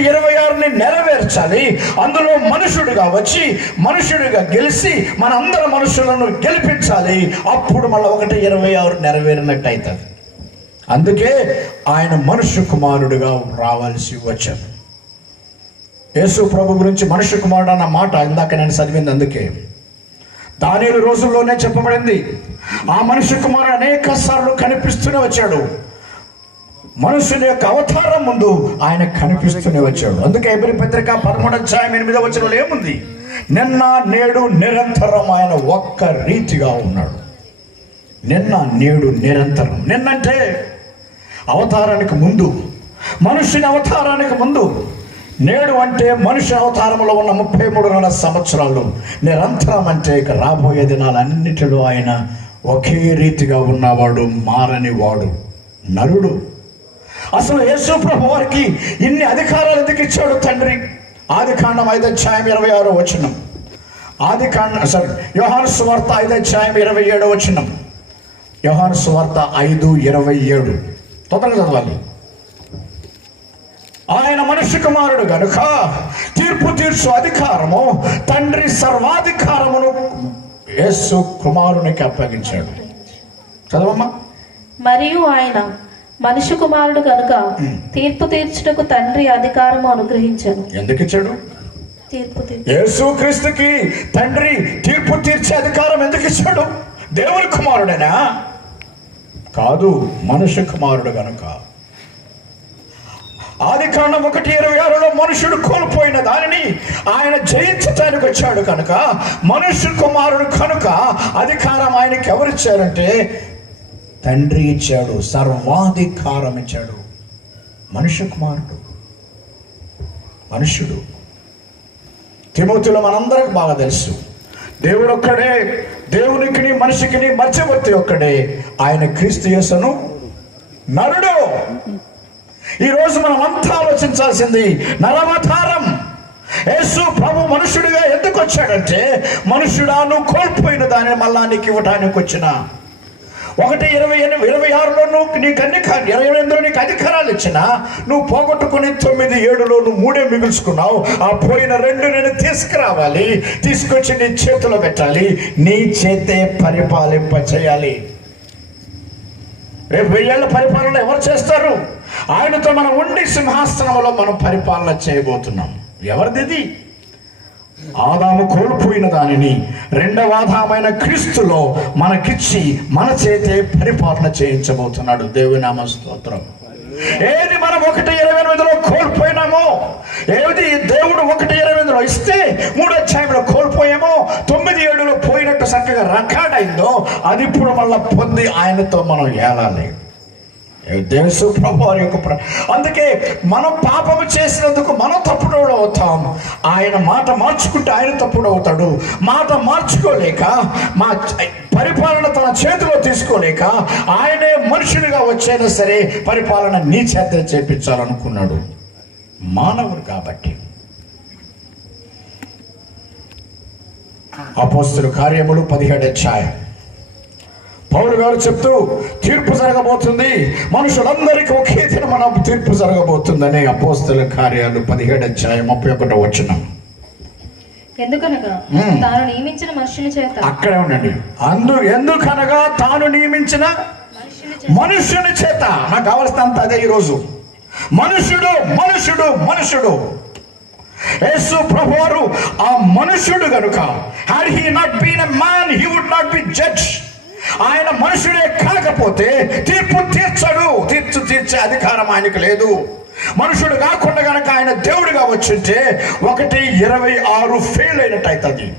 ఇరవై ఆరుని నెరవేర్చాలి. అందులో మనుషుడుగా వచ్చి మనుషుడిగా గెలిచి మన అందరి మనుషులను గెలిపించాలి. అప్పుడు మళ్ళీ ఒకటి ఇరవై ఆరు నెరవేరినట్టు అవుతుంది అందుకే ఆయన మనుష్య కుమారుడుగా రావాల్సి వచ్చారు యేసు ప్రభు గురించి మనుష్య కుమారుడు అన్న మాట ఇందాక నేను చదివింది అందుకే. దాని రోజుల్లోనే చెప్పబడింది ఆ మనుష్య కుమారుడు అనేక సార్లు కనిపిస్తూనే వచ్చాడు. మనుషుని యొక్క అవతారం ముందు ఆయన కనిపిస్తూనే వచ్చాడు. అందుకే ఎబరి పత్రిక పదమూడు అధ్యాయం ఎనిమిదో వచనంలో ఏముంది? నిన్న నేడు నిరంతరం ఆయన ఒక్క రీతిగా ఉన్నాడు. నిన్న నేడు నిరంతరం. నిన్నంటే అవతారానికి ముందు మనుషుని అవతారానికి ముందు నేడు అంటే మనుష్య అవతారంలో ఉన్న ముప్పై మూడున్నర సంవత్సరాలు నిరంతరం అంటే ఇక రాబోయే దినాలన్నిటిలో ఆయన ఒకే రీతిగా ఉన్నవాడు మారని వాడు నరుడు. అసలు యేసు ప్రభు వారికి ఇన్ని అధికారాలు ఎందుకు ఇచ్చాడు తండ్రి? ఆది కాండం ఐదు అధ్యాయం ఇరవై ఆరో వచనం. ఆది కాండ సారీ యోహాను సువార్త ఐదు అధ్యాయం ఇరవై ఏడో వచనం. యోహాను సువార్త ఐదు ఇరవై ఏడు. తొందరగా చదవాలి. ఆయన మనుష్య కుమారుడు గనుక తీర్పు తీర్చు అధికారము తండ్రి సర్వాధికారమును యేసు కుమారునికి అప్పగించాడు. చదవమ్మా. మరియు ఆయన మనుష్య కుమారుడు కనుక తీర్పు తీర్చుటకు తండ్రి అధికారము అనుగ్రహించను. ఎందుకు ఇచ్చాడు తీర్పు తండ్రి తీర్పు తీర్చే అధికారం ఎందుకు ఇచ్చాడు దేవుని కుమారుడేనా? కాదు మనుష్య కుమారుడు గనుక. ఆది కాండం ఒకటి ఇరవై ఆరులో మనుషుడు కోల్పోయిన దానిని ఆయన జయించటానికి వచ్చాడు కనుక మనుష్య కుమారుడు కనుక అధికారం ఆయనకి ఎవరిచ్చారంటే తండ్రి ఇచ్చాడు సర్వాధికారం ఇచ్చాడు మనుష్య కుమారుడు మనుష్యుడు. తిమోతిలో మనందరికి బాగా తెలుసు. దేవుడు ఒక్కడే దేవునికి మనిషికి మధ్యవర్తి ఒక్కడే. ఆయన క్రీస్తు యేసను నరుడు. ఈ రోజు మనం అంతా ఆలోచించాల్సింది నరవతారం. యేసు ప్రభు మనుషుడిగా ఎందుకు వచ్చాడంటే మనుషుడా నువ్వు కోల్పోయిన దాన్ని మళ్ళా నీకు ఇవ్వటానికి వచ్చిన ఒకటి ఇరవై ఎనిమిది ఇరవై ఆరులో నువ్వు నీకు అన్ని ఇరవై ఎనిమిదిలో నీకు అధికారాలు ఇచ్చిన నువ్వు పోగొట్టుకుని తొమ్మిది ఏడులో నువ్వు మూడే మిగుల్చుకున్నావు. ఆ పోయిన రెండు నేను తీసుకురావాలి తీసుకొచ్చి నీ చేతిలో పెట్టాలి నీ చేతే పరిపాలింప చేయాలి రేపు వెయ్యేళ్ళ పరిపాలన ఎవరు చేస్తారు? ఆయనతో మనం ఉండి సింహాసనంలో మనం పరిపాలన చేయబోతున్నాం. ఎవరిది ఆదాము కోల్పోయిన దానిని రెండవ ఆదామైన క్రీస్తులో మనకిచ్చి మన చేతే పరిపాలన చేయించబోతున్నాడు. దేవుని నామ స్తోత్రం. ఏది మనం ఒకటి ఇరవై ఎనిమిదిలో కోల్పోయినామో ఏది దేవుడు ఒకటి ఇరవై ఎనిమిదిలో ఇస్తే మూడో అధ్యాయంలో కోల్పోయామో తొమ్మిది ఏడులో పోయినట్టు చక్కగా రికార్డ్ అయిందో అది ఇప్పుడు మళ్ళీ పొంది ఆయనతో మనం ఏలాలి. దేశు వారి యొక్క అందుకే మనం పాపము చేసినందుకు మనం తప్పుడు అవుతాం. ఆయన మాట మార్చుకుంటే ఆయన తప్పుడు అవుతాడు. మాట మార్చుకోలేక మా పరిపాలన తన చేతిలో తీసుకోలేక ఆయనే మనుషుడిగా వచ్చైనా సరే పరిపాలన నీ చేత చేపించాలనుకున్నాడు. మానవుడు కాబట్టి. అపోస్తుల కార్యములు పదిహేడు అధ్యాయం. పౌరు గారు చెప్తూ తీర్పు జరగబోతుంది. మనుషులందరికీ ఒకే దినమన తీర్పు జరగబోతుందని అపోస్తుల కార్యాలు పదిహేడు అధ్యాయం ముప్పై ఒకటో వచ్చిన ఎందుకనగా. తాను నియమించిన మనుషుని చేత. అక్కడే ఉండండి. అందు ఎందుకనగా తాను నియమించిన మనుష్యుని చేత. నాకు కావలసినంత అదే ఈరోజు. మనుషుడు మనుషుడు మనుషుడు. యేసు ప్రభువారు ఆ మనుషుడు గనుక had he not been a man he would not be judge ఆయన మనుషుడే కాకపోతే తీర్పు తీర్చడు. తీర్చు తీర్చే అధికారం ఆయనకు లేదు. మనుషుడు కాకుండా గనక ఆయన దేవుడిగా వచ్చింటే ఒకటి ఇరవై ఆరు ఫెయిల్ అయినట్టు అవుతుంది.